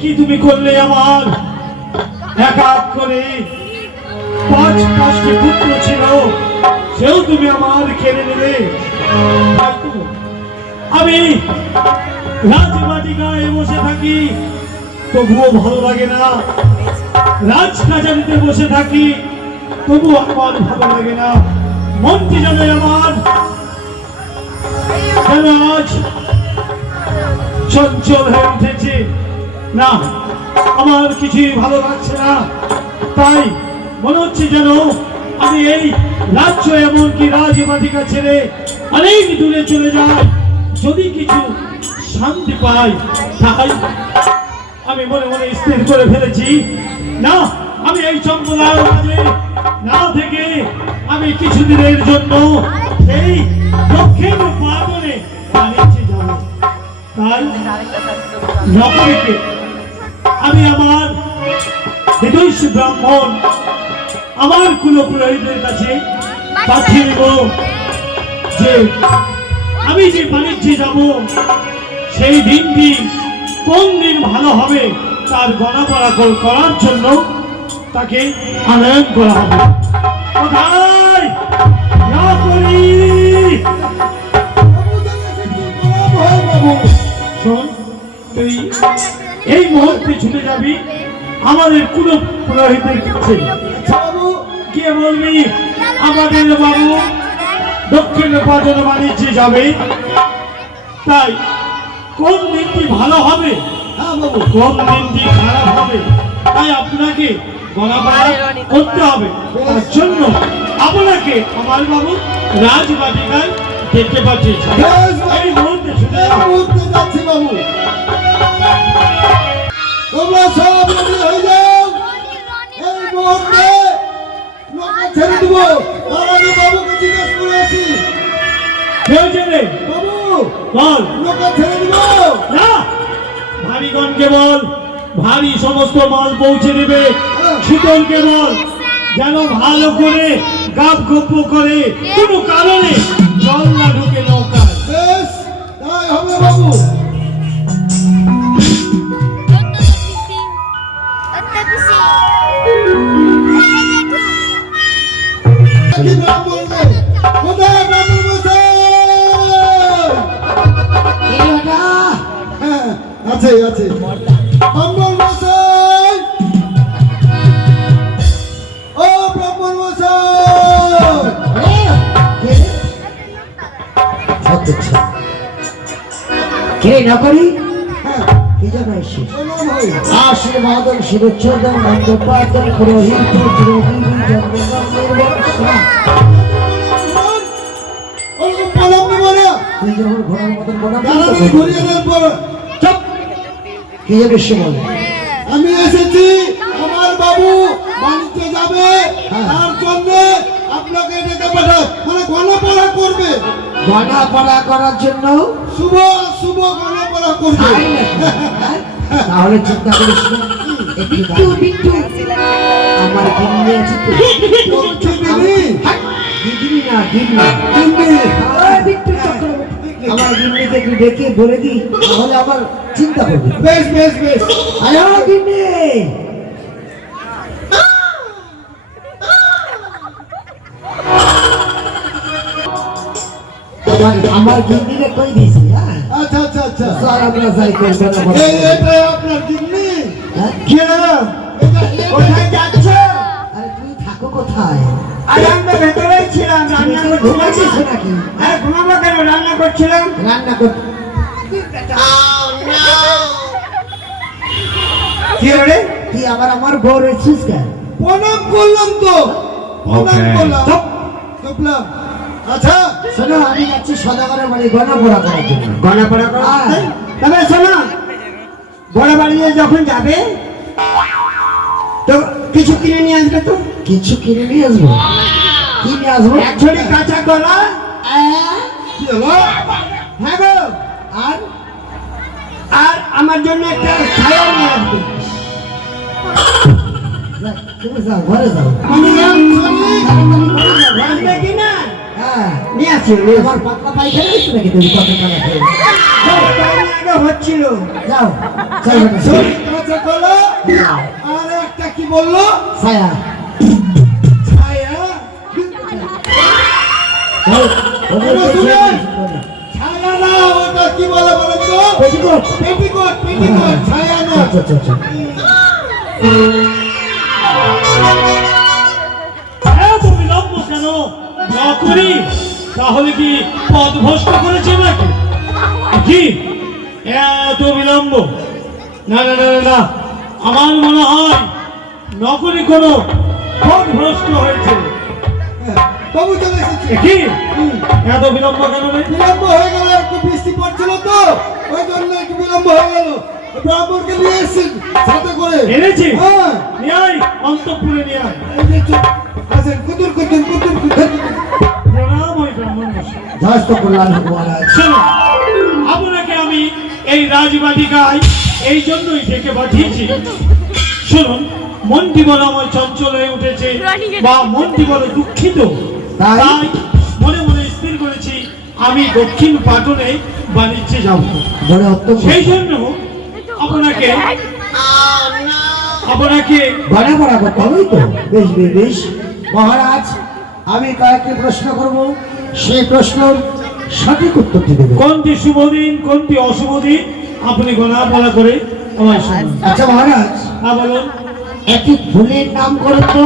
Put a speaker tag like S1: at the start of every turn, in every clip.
S1: কি তুমি করলে আমার? এক এক করে পাঁচ পাঁচটি পুত্র ছিল, সেও তুমি আমার কেড়ে নেবে। আমি রাজবাটিকায় বসে থাকি, তবুও ভালো লাগে না। রাজকাচারিতে বসে থাকি তবু আমার ভালো লাগে না। মনটি জানে আমার চঞ্চল হয়ে উঠেছে। না আমার কিছুই ভালো লাগছে না। তাই মনে হচ্ছে যেন আমি এই রাজ্য এমনকি রাজবাটিকা ছেড়ে অনেক দূরে চলে যাই। যদি কিছু শান্তি পাই তাই আমি মনে মনে স্থির করে ফেলেছি। না আমি এই চম্পলার মাঝে না থেকে আমি কিছুদিনের জন্য এই দক্ষিণ পাবনে বাণিজ্যে যাব। তাই নকরিকে আমি আমার বিদুষ ব্রাহ্মণ, আমার কুলপুরোহিতের কাছে পাঠিয়ে দেব যে আমি যে বাণিজ্যে যাব, সেই দিনটি কোন দিন ভালো হবে তার কর- করার জন্য তাকে আনয়ন করা হবে। কোথায়? না শোন তুই এই মুহূর্তে ছুটে যাবি আমাদের কোনো পুরোহিতের কাছে।
S2: বাবু
S1: গিয়ে বলবি? আমাদের বাবু দক্ষিণ পাচন বাণিজ্যে যাবে। তাই কোন দিনটি ভালো হবে?
S2: হ্যাঁ বাবু।
S1: কোন দিনটি খারাপ হবে? তাই আপনাকে গণাপাড়া করতে হবে। তার জন্য আপনাকে আমার বাবু রাজবাটিকায় দেখতে
S2: পাচ্ছি।
S1: এই মুহূর্তে
S2: যাচ্ছি বাবু। তোমরা সব রেডি হয়ে যাও। এই মুহূর্তে নৌকা ছেড়ে দিব। তার আগে বাবুকে জিজ্ঞেস করে
S1: রে?
S2: বাবু
S1: বল।
S2: নৌকা ছেড়ে দিব।
S1: না। ভারীগণকে বল। ভারী সমস্ত মাল পৌঁছে দেবে। শীতলকে বল। যেন ভালো করে গাপ গপ্প করে। কোনো কারণে জল না ঢুকে নৌকায়।
S2: বেশ তাই হবে বাবু। আছে আছে। ব্রাহ্মণ মশাই! ও ব্রাহ্মণ মশাই!
S3: কে নকরি
S2: হ্যাঁ।
S3: আশীর্বাদন পুরোহিত পুরোহিত তুই যখন ঘোড়ার মতন বলা
S2: ঘুরিয়ে পর
S3: কি বেশি বলে।
S2: আমি এসেছি আমার বাবু বাড়িতে যাবে তার জন্য আপনাকে ডেকে পাঠায় মানে গণপড়া করবে।
S3: গনা পড়া করার জন্য?
S2: শুভ শুভ গণপড়া করবে।
S3: হ্যাঁ? তাহলে চিন্তা করিস না। একটু দাঁড়া। আমার গিন্নি আছে তো! গিন্নি না গিন্নি
S2: দিদি
S3: বিট্টু। আমার গিন্নিকে একটু ডেকে বলে দি তাহলে আমার চিন্তা করবি।
S2: বেশ বেশ বেশ।
S3: আরে গিন্নি! আমার আমার গিন্নিকে কই দিয়েছি হ্যাঁ?
S2: আচ্ছা আচ্ছা আচ্ছা।
S3: স্যার আমরা যাই করব না
S2: এই এটাই আপনার দিদি
S3: হ্যাঁ?
S2: কি কোথায় যাচ্ছ?
S3: আরে তুই থাকো কোথায়?
S2: আরে আমরা ভেতরেই ছিলাম
S3: তুমি
S2: রান্না
S3: এখানে ঘুমাচ্ছিস নাকি
S2: আরে ঘুমাবো কেন রান্না করছিলাম?
S3: রান্না
S2: কি
S3: তুই আবার আমার বউ রেছিস কেন
S2: প্রণাম করলাম তো। প্রণাম
S1: Okay.
S2: করলাম। চুপলাম। আচ্ছা
S3: শোনো আমি যাচ্ছি সদাগরের বাড়ি গনা পড়া করার জন্য।
S2: গণাপড়া করো
S3: হ্যাঁ।
S2: তবে শোনো বড় বাড়িতে যখন যাবে তো কিছু কিনে নিয়ে আসবে তো?
S3: কিছু কিনে নিয়ে আসব? কি নিয়ে আসব?
S2: এক কাঁচা কলা কি হলো? হ্যাঁ গো।
S3: আর?
S2: আর আমার জন্য একটা ছায়া নিয়ে আসবে।
S3: তুমি যাও ঘরে যাও।
S2: আমি সরি,
S3: তাড়াতাড়ি ঘরে যাও, ঘরে
S2: কি না?
S3: হ্যাঁ।
S2: নিয়ে আসি।
S3: আমার পাতলা পায়খানা হচ্ছে নাকি তুমি? কত টাকা
S2: যাও, তাহলে আগে
S3: হচ্ছিল। যাও। যাও বেটা,
S2: ছবি আর একটা কি বলল?
S3: ছায়া।
S2: ছায়া?
S3: তো
S1: বিলম্ব করি তাহলে কি পদ ভ্রষ্ট করেছে নাকি কি এত বিলম্ব না না না, না আমার মনে হয় নকরি কোনো পদ ভ্রষ্ট হয়েছে।
S2: বাবু চলে এসেছে
S1: কি? এত বিলম্ব কেন
S2: বিলম্ব হয়ে গেল একটু বৃষ্টি পড়ছিল তো ওই জন্য একটু বিলম্ব হয়ে গেল। ব্রাহ্মণকে নিয়ে এসেছি সাথে করে।
S1: এনেছি?
S2: হ্যাঁ।
S1: নিয়ে আয় অন্তপুরে নিয়ে আয়।
S2: এই যে আসেন কুতুর কুতুর কুতুর কুতুর।
S1: প্রণাম ওই ব্রাহ্মণ।
S3: কল্যাণ
S1: শোনো আপনাকে আমি এই রাজবাটিকায় এই জন্যই ডেকে পাঠিয়েছি। শুনুন মনটি বড় আমার চঞ্চল হয়ে উঠেছে বা মনটি বড় দুঃখিত।
S3: তাই?
S1: মনে মনে স্থির করেছি আমি দক্ষিণ পাটনে বাণিজ্যে যাব।
S3: বড় অত্যন্ত।
S1: সেই জন্য আপনাকে আপনাকে
S3: গড়া পড়া করতে হবেই তো। বেশ বেশ মহারাজ আমি কয়েকটি প্রশ্ন করব। সেই প্রশ্ন সঠিক উত্তরটি দেবে।
S1: কোনটি শুভ দিন কোনটি অশুভ দিন আপনি গলা বলা করে শুনুন।
S3: আচ্ছা মহারাজ।
S1: হ্যাঁ বলুন।
S3: একটি ফুলের নাম করুন তো।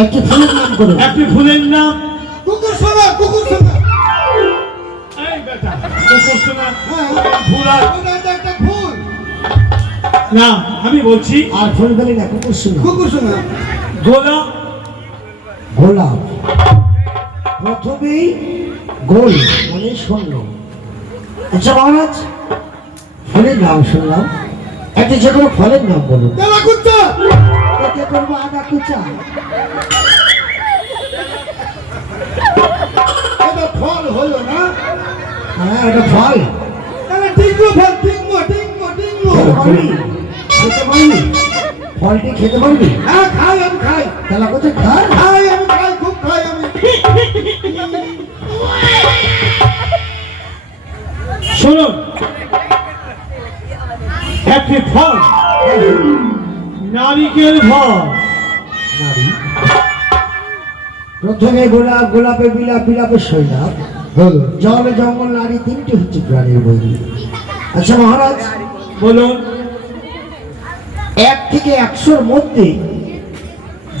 S3: একটি ফুলের নাম করুন
S1: একটি ফুলের নাম?
S2: কুকুর শোনা কুকুর শোনা
S1: এই বেটা, কুকুর শোনা,
S2: হ্যাঁ।
S1: ফুল আর
S2: একটা- ফুল।
S1: না আমি বলছি
S3: আর ফুল বলি না কুকুর শুনো
S2: কুকুর শোনা
S1: গোলাপ।
S3: গোলাপ। প্রথমেই গোল মানে শূন্য। আচ্ছা মহারাজ ফুলের নাম শুনলাম। একটা যে কোনো ফলের নাম বলুন। এতে করব আদা কুচা।
S2: এটা ফল হলো না?
S3: হ্যাঁ এটা ফল।
S2: তাহলে টিঙ্গু ফল টিঙ্গু টিঙ্গু টিঙ্গু
S3: খেতে পারবি? ফলটি খেতে পারবি?
S2: হ্যাঁ খাই আমি খাই।
S3: তাহলে কোথায়
S2: খাই আমি খাই খুব খাই আমি।
S1: শুনুন। একটি ফল। নারিকেল ফল
S3: নারী। প্রথমে গোলাপ গোলাপে বিলাপ বিলাপে শৈলাপ জল জঙ্গল নারী তিনটি হচ্ছে প্রাণীর বই। আচ্ছা মহারাজ।
S1: বলুন।
S3: এক থেকে একশোর মধ্যে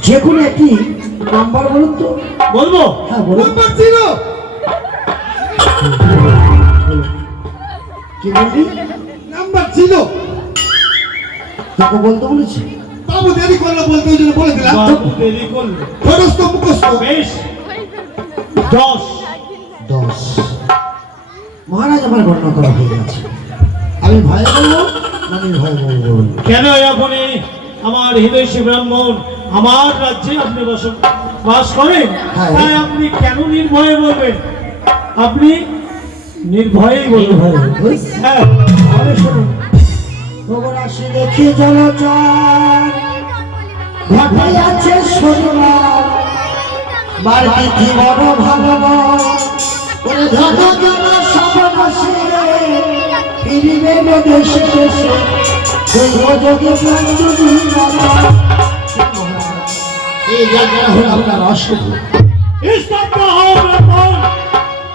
S3: যে কোনো একটি নাম্বার বলুন তো।
S1: বলব?
S3: হ্যাঁ বলুন।
S2: জিরো।
S3: কি বলবি
S2: নাম্বার জিরো।
S3: তোকে বলতে বলেছি।
S2: বাবু দেরি করল বলতে ওই জন্য বলে দিলাম।
S1: দেরি করল।
S2: খরচ মুখস্থ।
S1: বেশ। দশ।
S3: দশ। মহারাজ আমার গণনা করা হয়ে গেছে। আমি ভয় বলব আমি ভয় বলব
S1: কেন আপনি আমার হৃদয়সী ব্রাহ্মণ? আমার রাজ্যে আপনি বস- বাস করেন?
S3: হ্যাঁ।
S1: তাই আপনি কেন নির্ভয়ে বলবেন? আপনি নির্ভয়েই বলবেন। হ্যাঁ।
S3: শুনুন। খবর আসে দেখি জলচর। ঘটে শনিবার বাড়িতে বড় ভালো না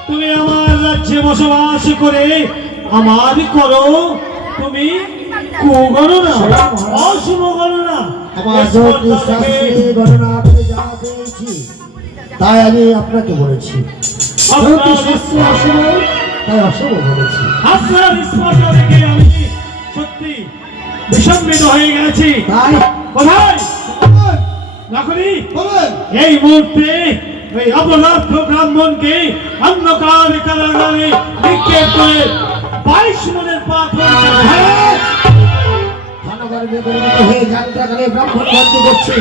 S1: তুমি আমার রাজ্যে বসবাস করে আমার করো। তুমি কুগণনা অশুভ
S3: তাই আমি আপনাকে বলেছি তাই অশুভ বলেছি
S1: সত্যি বিসম্মিত হয়ে গেছি কোথায় লাখনি এই মুহূর্তে ওই অপদার্থ ব্রাহ্মণকে অন্ধকার কারাগারে নিক্ষেপ
S3: মহারাজ! ধনগর্ভে হয়ে যাত্রাকালে ব্রাহ্মণ বন্দী করছে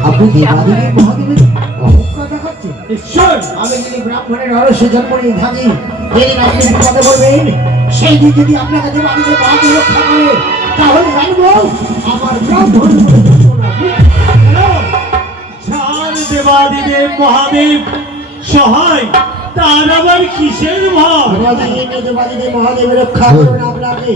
S3: আপনি দেবাদেবী মহাদেবের অহংকার দেখাচ্ছেন
S1: ঈশ্বর
S3: আমি যদি ব্রাহ্মণের অরসে জন্ম নিয়ে থাকি যেদিন আপনি বিপদে পড়বেন সেই দিন যদি আপনাকে দেবাদেবী মহাদেব রক্ষা করে তাহলে জানব আমার ব্রাহ্মণ।
S1: মহাদেব সহায় তার আবার কিসের
S3: আমাদের এই মহাদেবের রক্ষা করুন আপনাকে